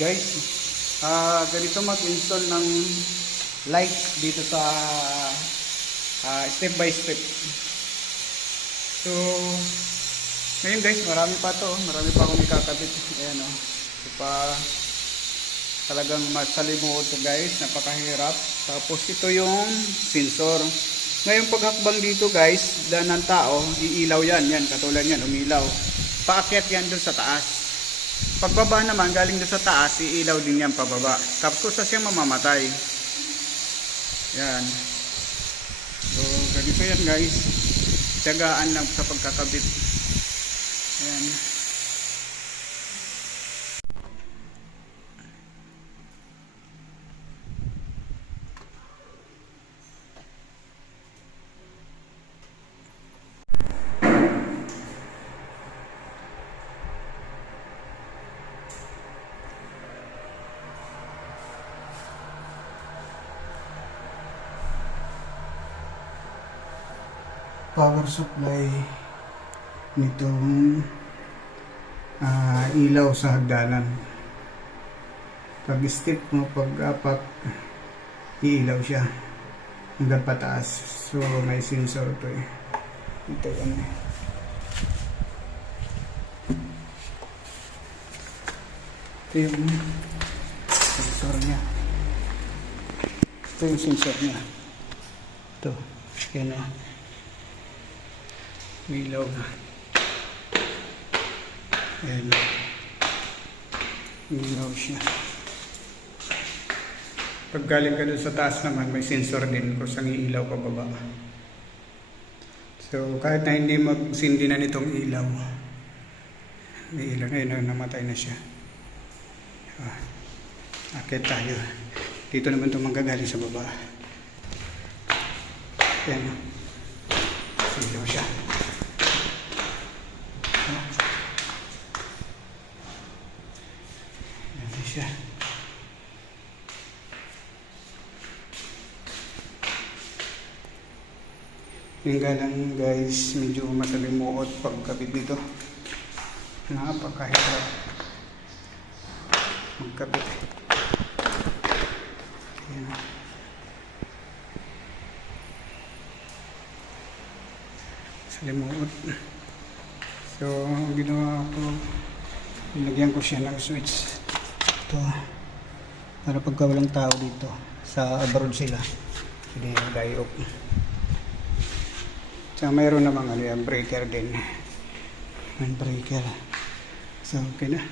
Guys, ah ganito mag-install ng lights dito sa ah, step by step. So, ngayon guys, marami pa to. Marami pa akong ikakabit. Ayan o. Oh. Ito pa talagang masalimuot guys. Napakahirap. Tapos ito yung sensor. Ngayon paghakbang dito guys, daan ng tao, iilaw yan. Yan, katulad yan, umilaw. Paakyat yan doon sa taas. Pagbaba naman, galing doon sa taas, iilaw din yan pababa. Tapos kusa siyang mamamatay. Yan. So, ganito yan guys. Tiyagaan lang sa pagkakabit. Yan. Power supply nitong ah, ilaw sa hagdanan. Pag step mo, pag apat, iilaw siya hanggang pataas. So, may sensor to eh. Ito yan eh. Ito yung sensor niya. Ito yung sensor niya. Ito. Yan na. May ilaw na. Ayan. May ilaw siya. Pag galing ka sa taas naman, may sensor din kung saan ilaw pa baba. So, kahit na hindi magsindi na nitong ilaw, may ilaw na yun, namatay na siya. Ah, akit tayo. Dito naman ito manggagaling sa baba. Ayan. Ilaw siya. Ayan siya. Yung galang guys, medyo masalimuot pagkabit dito. Napakahirap magkabit. Ayan. Salimuot. So, ginawa ko, nilagyan ko siya ng switch. Ito. Para pagka walang tao dito, sa abroad sila, hindi die off. Tsaka mayroon namang ano yan, breaker din. May breaker. So, okay na.